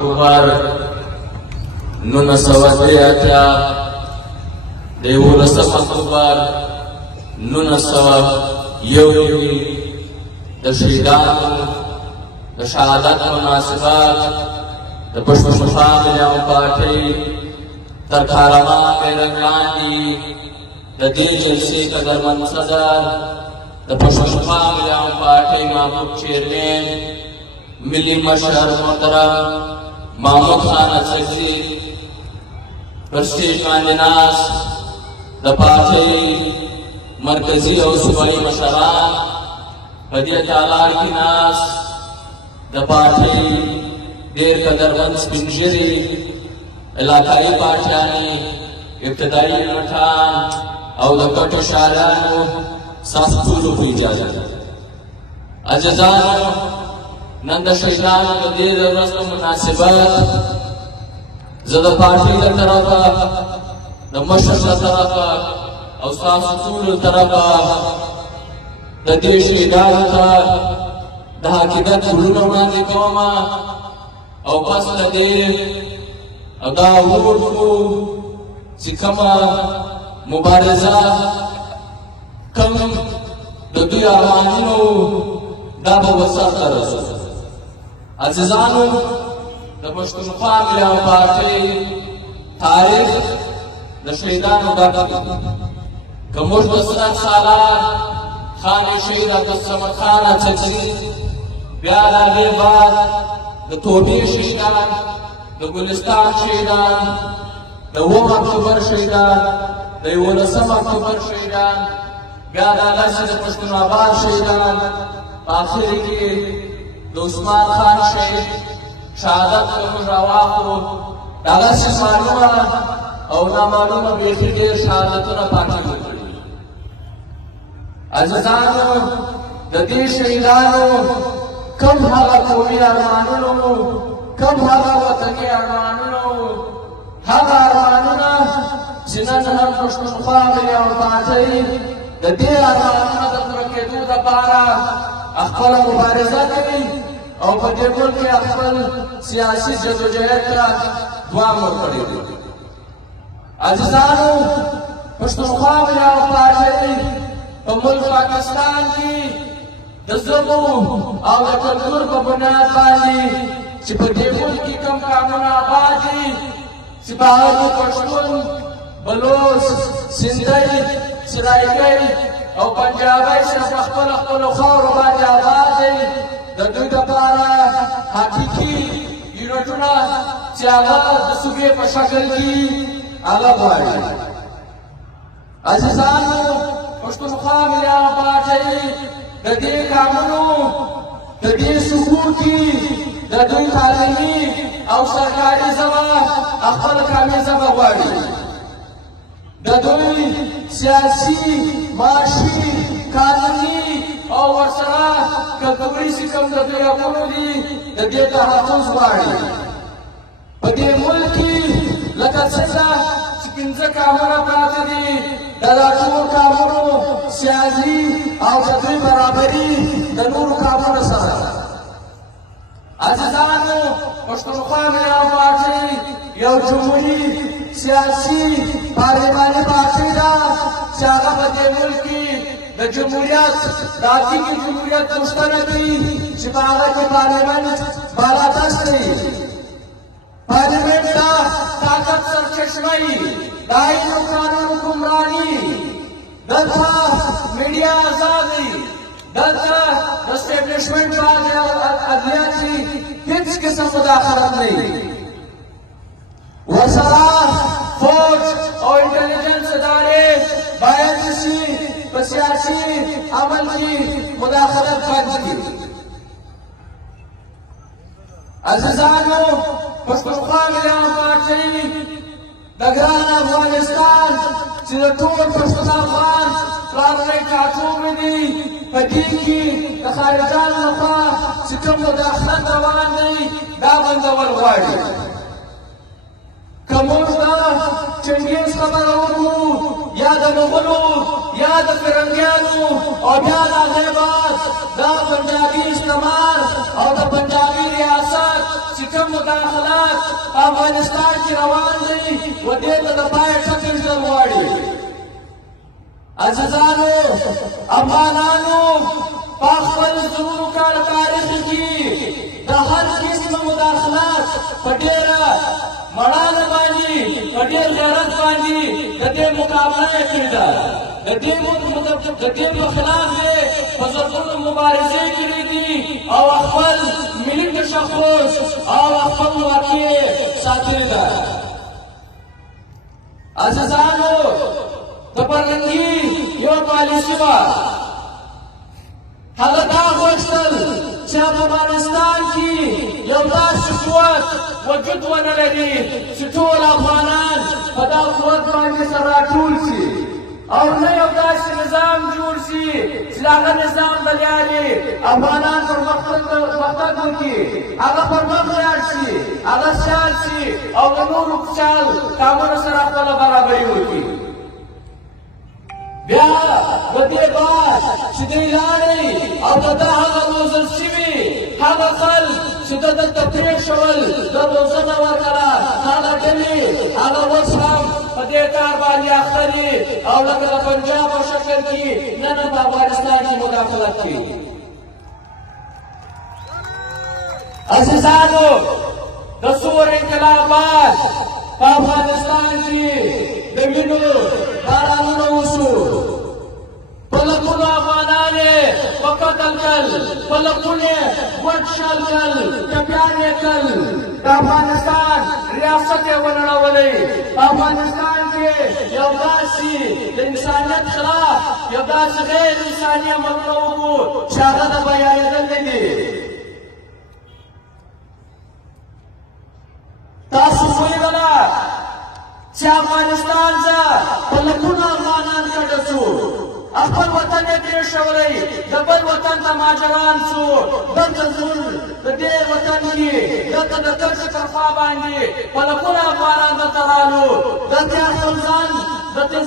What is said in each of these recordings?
अक्टूबर 1913 देवोलसम अक्टूबर 1901 د شهادت مناسبات د پښتونخوا مليان پارټۍ تر کارما بیرغ لاندې د دې جلسې قدرمن صدر د پښتونخوا مليان پارټۍ محبوب چیرمن ملي مشر محترم محمود خان اڅکزي پر سټیج باندې ناست د پارټۍ مرکزي او صوبایي مشران په دې تالار کې ناست د پارټۍ ډېر قدرمن سپین ږیري علاقایي پارټیانې ابتدایي مټان او د ګټو شاعرانو ستاسو ټولو په اجازه عزیزانو نن د شهیدانو د دې ورځ په مناسبت زه د پارټۍ له طرفه د مشر له طرفه او ستاسو ټولو له طرفه د دې شهیدانو ته د حقیقت ګلونه وړاندې کوم او پس له دې دا وګورو چې کومه مبارزه کوم د دوی ارمانونو دا به وسر ته رسوي عزیزانو د پښتونخوا مليان پارټۍ تاریخ د شهیدانو ډک دی که موږ د سرک سالار خان شهید عبدالصمد خان اڅکزي بیا د هغې بعد د توبې شهیدان د ګلستان شهیدان د 9 اکتوبر شهیدان د 11 اکتوبر شهیدان بیا دغسې د پښتون آباد شهیدان په آخر کې د عثمان خان شهید شهادت که موږ راواخلو دغسې معلومه او نامعلومه بیخي ډېر شهادتونه پاټي وکړي عزیزانو د دې شهیدانو کم هغه قومي ارمانونو کم هغه وطني ارمانونو هغه ارمانونه چې نن هم پښتونخوا مليان پارټۍ د دې ارمانونو د پوره کېدو دپاره خپله مبارزه کوي او په دې ملک کې خپل سیاسي جدوجہد ته دوام ورکړی دی عزیزانو پښتونخوا مليان پارټۍ په ملک پاکستان کې د ژبو او د کلتور په بنیاد باندې چې په دې ملک کې کوم قانون آباد دي چې په هغه پښتون بلوچ سندهی سرایکۍ او پنجابی چې په خپلو خاورو باندې آباد دي د دوی دپاره حقیقي یونټونه چې هغه د صوبې په شکل کې هغه غواړي عزیزانو پښتونخوا مليان پارټۍ د دې قانونو د دې ثبوتي د دوی تعلیمي او سرکاري ژبه خپل کامل ژبه غواړي د دوی سیاسي معاشي قانوني او ورسره کلتوري چې کوم د دوی حقونه دي د دې تحفظ غواړي په دې ملک کې لکه څنګه چې 15 قانونه پراته دي د ټولو قانونو سیاسي او د دوی برابري د نورو قانونو سره عزیزانو پښتونخوا مليان پارټۍ یو جمهوري سیاسي پارلماني پارټۍ ده چې هغه په دې ملک کې د جمهوریت د حقیقي جمهوریت پوښتنه کوي چې په هغه کې پارلمنټ بالادست دی پارلمنټ ته طاقت سرچشمه وي د آئین او قانون حکمراني دلته میډیا ازادي دلته د اسټیبلیشمنټ باندې عدلیه کې هیڅ قسم مداخلت نه وي ورسره فوج او انټلیجنس ادارې باید چې په سیاسي عمل کې مداخلت بند کړي عزیزانو پښتونخوا مليان پارټۍ د ګران افغانستان چې د ټول پښتون افغان پلارنی ټاټوبې دي په دې کې د خارجانو لخوا چې کوم مداخلت روان دی دا بندول غواړي که موږ د چنګیز خبره وکړو یا د مغلو یا د فرنګیانو او بیا د هغې بعد دا پنجابي استعمار او د پنجابي ریاست چې کوم مداخلات په افغانستان کې روان دي و دې ته د پای ټکېدل غواړي. عزیزانو افغانانو په خپل زرونو کال تاریخ کې د هر قسم مداخلات په ډېره مړانه باندې په ډېر غیرت باندې د دې مقابله یې کړې ده. د دې په خلاف یې په زرګونو مبارزې کړې دي او خپل ملي تشخص او خپل واقع ساتلې ده. عزیزانو د فرهنګي یو پالیسي وه، هغه دا غوښتل چې افغانستان کې یو داسې قوت وجود ونه لري چې ټول افغانان په دا قوت باندې سره راټول شي او نه یو داسې نظام جوړ شي چې هغه نظام بریالي افغانان پرمختګ وکړي، هغه پرمخ لاړ شي، هغه سیال شي او د نورو چال کامونو سره خپله برابري وکړي. بیا د دې بعد چې دوی لاړې او د ده هغه روزل شوي هغه خلک چې ده دلته پرېښول د روزنه ورکړه هغه ډلې هغه اوس هم په دې کار باندې اخته دي او لکه د پنجاب په شکل کې نن په افغانستان کې مداخلت کوي. عزیزانو د سور انقلاب بعد په افغانستان کې د وینو بارانونه وشو، په لکونو افغانان یې په قتل کړل، په لکونو یې ګوډ شل کړل، ټپیان یې کړل، د افغانستان ریاست یې ونړولی. په افغانستان کې یو داسې د انسانیت خلاف یو داسې غیر انساني عملونه وکړو چې هغه د بیانېدل نه دي. تاسو پوهېدله چې افغانستان څخه په لکونو افغانان کډه شو، خپل وطن یې پرېښولی، د بل وطن ته مهاجران شو. دلته زموږ د دې وطن کې دلته د کرښې تر خوا باندې په لکونو افغانان دلته رالو، دلته یې خپل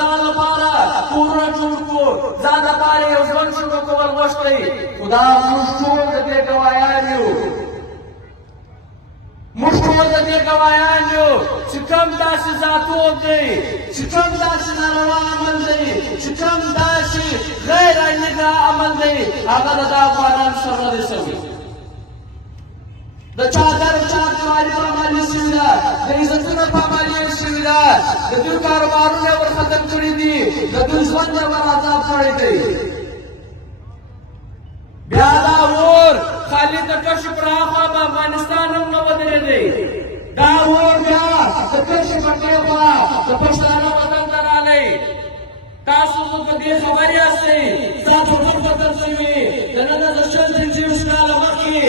ځان لپاره کورونه جوړ کړو، ځان لپاره یو ژوند شروع کول غوښتی. خو دا موږ ټول د دې ګواهیان یو، موږ ټول د دې ګواهیان یو چې کوم داسې ذاتوب دی، چې کوم داسې ناروا عمل دی، چې کوم داسې غیر عیني عمل دی، هغه د افغانانو سره نه دی شوی. د چادر چارچوالي پامالي شوې ده، د عزتونو پامالي شوې ده، د دوی کاروبارونه یې ور ختم کړي دي، د دوی ژوند یې ور عذاب کړی دی. بیا دا اور خالي د کشف راخوا په افغانستان هم نه ودرېدی. دا اور بیا د کشف په دې خوا د پښتانه وطن ته رالی. تاسو خو په دې خبر یاستئ، تاسو هم بدل شوي. د نن د 150 کاله مخکې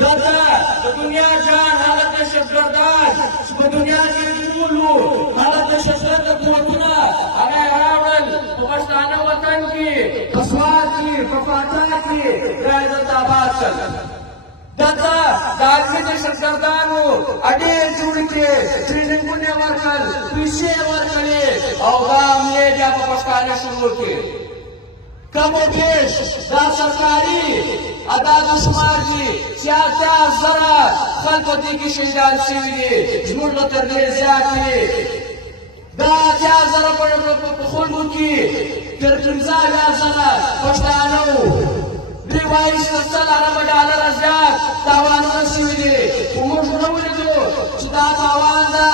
دلته د دنیا جان هغه دهشتګردان چې په دنیا کې ټول وو، هغه دهشتګرده قوتونه هغه یې راوړل په پښتانه وطن کې، په سوات کې، په فاټا کې دا یې دلته آباد کړل. دلته د عالمي دهشتګردانو اډې یې جوړې کړې، ټرېننګونه یې ورکړل، پیسې یې ورکړې او دا حملې بیا په پښتانه شروع کړې. کم و بیش دا سرکاري اعداد و شمار دي چې 80,000 خلک په دې کې شهیدان شوي دي، زموږ نه تر ډېر زیات دي. دا 80,000 په خلکو کې تر 15,000 پښتانه وو. دوی وایي چې د 100 اربه ډالره زیات تاوانونه شوي دي، خو موږ ونه ولیدو چې دا تاوان ده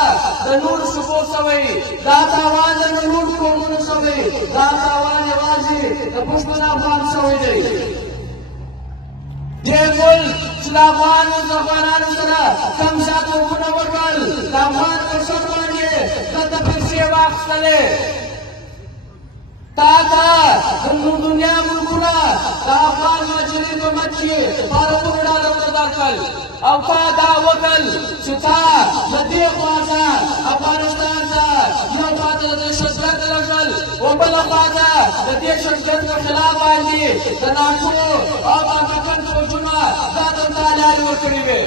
د نورو صوبو شوی، دا تاوان د نورو قومونو شوی، دا تاوان یوازې د پښتون افغان شوی دی. دې ملک چې د افغانانو سره کم زیات حقونه وکړل، د افغان پر سر باندې دلته پیسې واخیستلې. تا ته د دنیا ملکونه د افغان مهاجرین په مد کې پارکونه ډالرونه درکړل او تا دا وکړل چې تا د دې خوا ته افغانستان ته یو خوا ته د دهشتګرد لږل او بله خوا ته د دې دهشتګرد په خلاف باندې د ناټو او امریکن فوجونه دا دلته لارې ورکړې وې.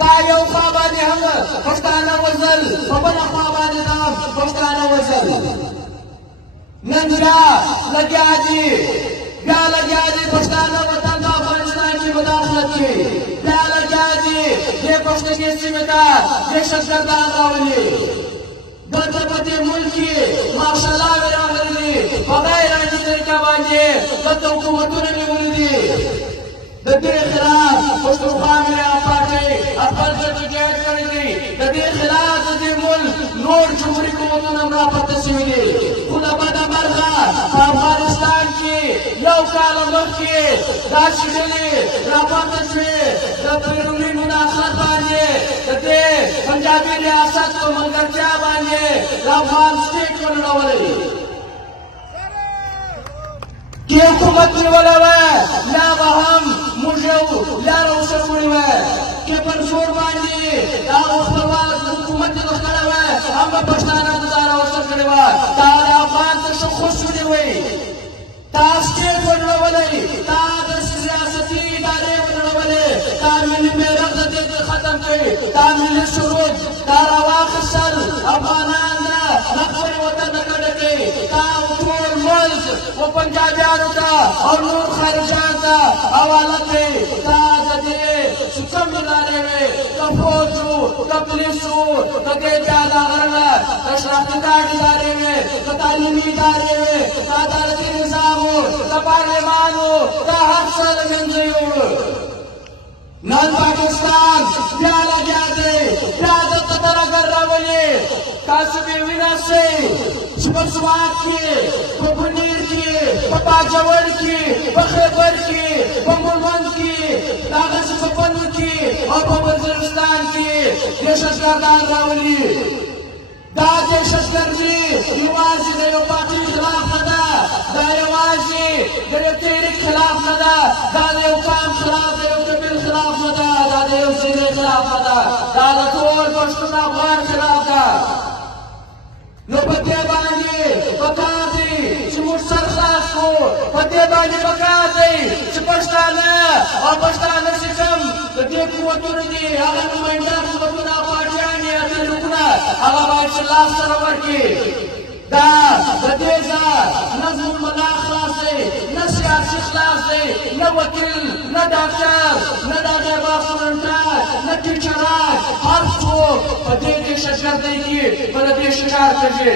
تا یو خوا باندې هم پښتانه وژل، په بله خوا باندې هم پښتانه وژل. نن بیا لګیا دي پښتانه وطن په افغانستان کې سیمه داخله کړي بیا لګیا دي دې پښتنې سیمې ته دهشتګردان راولي دلته په دې ملک کې مارشالاوې راغلي دي په غیر عادي طریقه باندې دلته حکومتونه نیولي دي د دې خلاف پښتونخوا ملي پارټۍ خپل جدوجہد کړی دی د دې خلاف د دې ملک نور جمهوري حکومتونه هم راپورته شوي دي خو د بده برخه په افغانستان کې یو کال مخکې داسې ډلې راپورته شوې د بیروني مداخلت باندې د دې پنجابي ریاست په ملګرتیا باندې د افغان سټیټ ونړولی که حکومت نیولی وه یا به هم موږ یو لاره ورسره وړې وه که پر زور باندې د هغو خپلوان حکومت یې کړی وه هم به پښتانه ګزاره ورسره کړې وه دا د افغان ته ښه خوش ونیوئ تا سټیټ ونړولی تا د ریاستي ادارې ونړولې تا ملي بیرغ د دې ختم کړي تا ملي سرود تا راواخیستل افغانان د خپل وطن نه کډه کړي تا ټول ملک و پنجابیانو ته او نور خارجیانو ته حواله کړي تا د دې څوم ادارې وې که فوج و که پولیس و که دې غرنه د شناختي کارت ادارې وې که تعلیمي ادارې وې که عدالتي نظام و که پارلمان و دا هر څه له منځه یوړه نن پاکستان بیا لګیا دی بیا دلته ترهګر راولي تاسو به وینئ چې په سوات کې په بونیر کې په باجوړ کې په خیبر کې په ملوند کې دغسې په پنو کې او په وزیرستان کې دهشتګردان راولي دا دهشتګردي یوازې د یو پارټي خلاف نه ده دا یوازې د یو تحریک خلاف نه ده دا د یو قام خلاف د یو قبیل خلاف نه ده دا د یو سیمې خلاف نه ده دا د ټول پښتون افغان خلاف ده نو په دې باندې پکار دی چې موږ سر خلاص کړو په دې باندې پکار دی چې پښتانه او پښتانه چې کوم د دې قوتونه دي هغه نماینده قوتونه پاټیانې اتلونه هغه باید چې لاس سره ورکړي دا د دې ځای نه زموږ ملا خلاص دی نه سیاسي خلاص دی نه وکیل نه ډاکټر نه د ډیپارټمنټر نه ټیچران هر څوک په دې دهشتګردۍ کې په دې ښکار کوي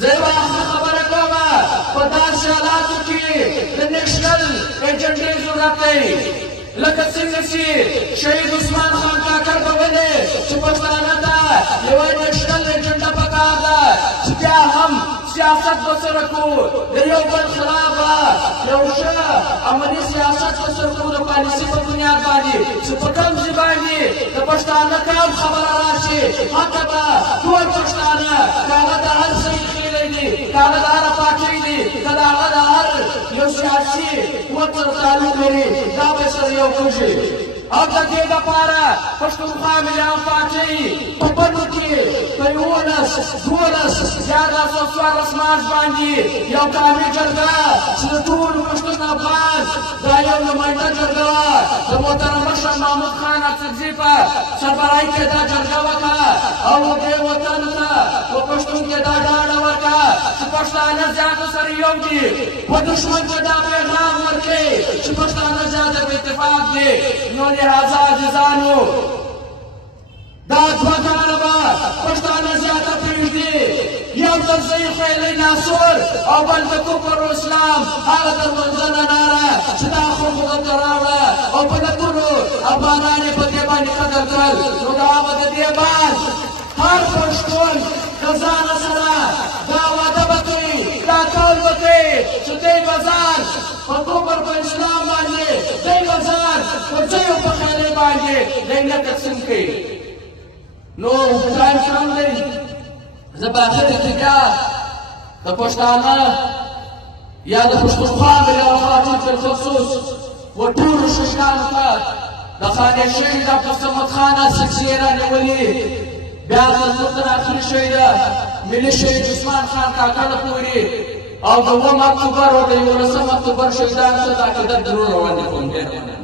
زه یوه خبره کوم په داسې حالاتو کې د نیشنل ایجنډې ضرورت دی لکه څنګه چې شهید عثمان خان کاکړ به ویلې چې پښتانه ته یوه نیشنل ایجنډه پکار ده چې بیا هم سیاست بسره کوو د یو بل خلاف یو ښه عملي سیاست بسره کوو د پالیسي په بنیاد باندې چې په کوم ځای باندې د پښتانه کم خبره راشي هلته به ټول پښتانه که هغه د هر څه خیلی دي که هغه د هره پاټۍ دي که د هغه د هر یو سیاسي قوت سره تعلق لري دا به سره یو کړي او د دې لپاره پښتونخوا ملي پارټۍ په بنو کې په 11 دیارلس او څوارلس مارچ باندې یو قومي جرګه چې د ټولو پښتون افغان دا یو نماینده جرګه وه د محترم مشر محمود خان اڅکزي په سربراهۍ کې دا جرګه وکړه او دې وطن ته په پښتون کې دا ډاډ ورکړه چې پښتانه زیاتو سره یو دي په دښمن ته دا پیغام ورکړي چې پښتانه زیاته په اتفاق دي نو لہذا عزیزانو دا دوه کاله به پښتانه زیاته پرېږدي یو تر ضعیف خیلی ناسور او بل د کفر و اسلام هغه درمنځنه ناره چې دا خلکو دلته راوړه او په لکونو افغانان یې په دې باندې قتل کړل نو دا به د دې بعد هر پښتون د ځانه سره دا وعده به کوي دا قول به کوي چې دی به ځان په کفر په اسلام باندې دی به ځان په ځایو په خیلۍ باندې دی نه تقسیم کوي نو ټایم کم دی زه په اخر کې بیا د پښتانه یا د پښتونخوا ملي پارټۍ بالخصوص و ټولو شهیدانو ته د خانې شهید عبدالصمد خان اڅکزي رانیولي بیا زموږ تر اخري شهید ملي شهید عثمان خان کاکړ پورې او د 9 اکتوبر او د 11 اکتوبر شهیدانو ته د عقیدت درود وړاندې کوم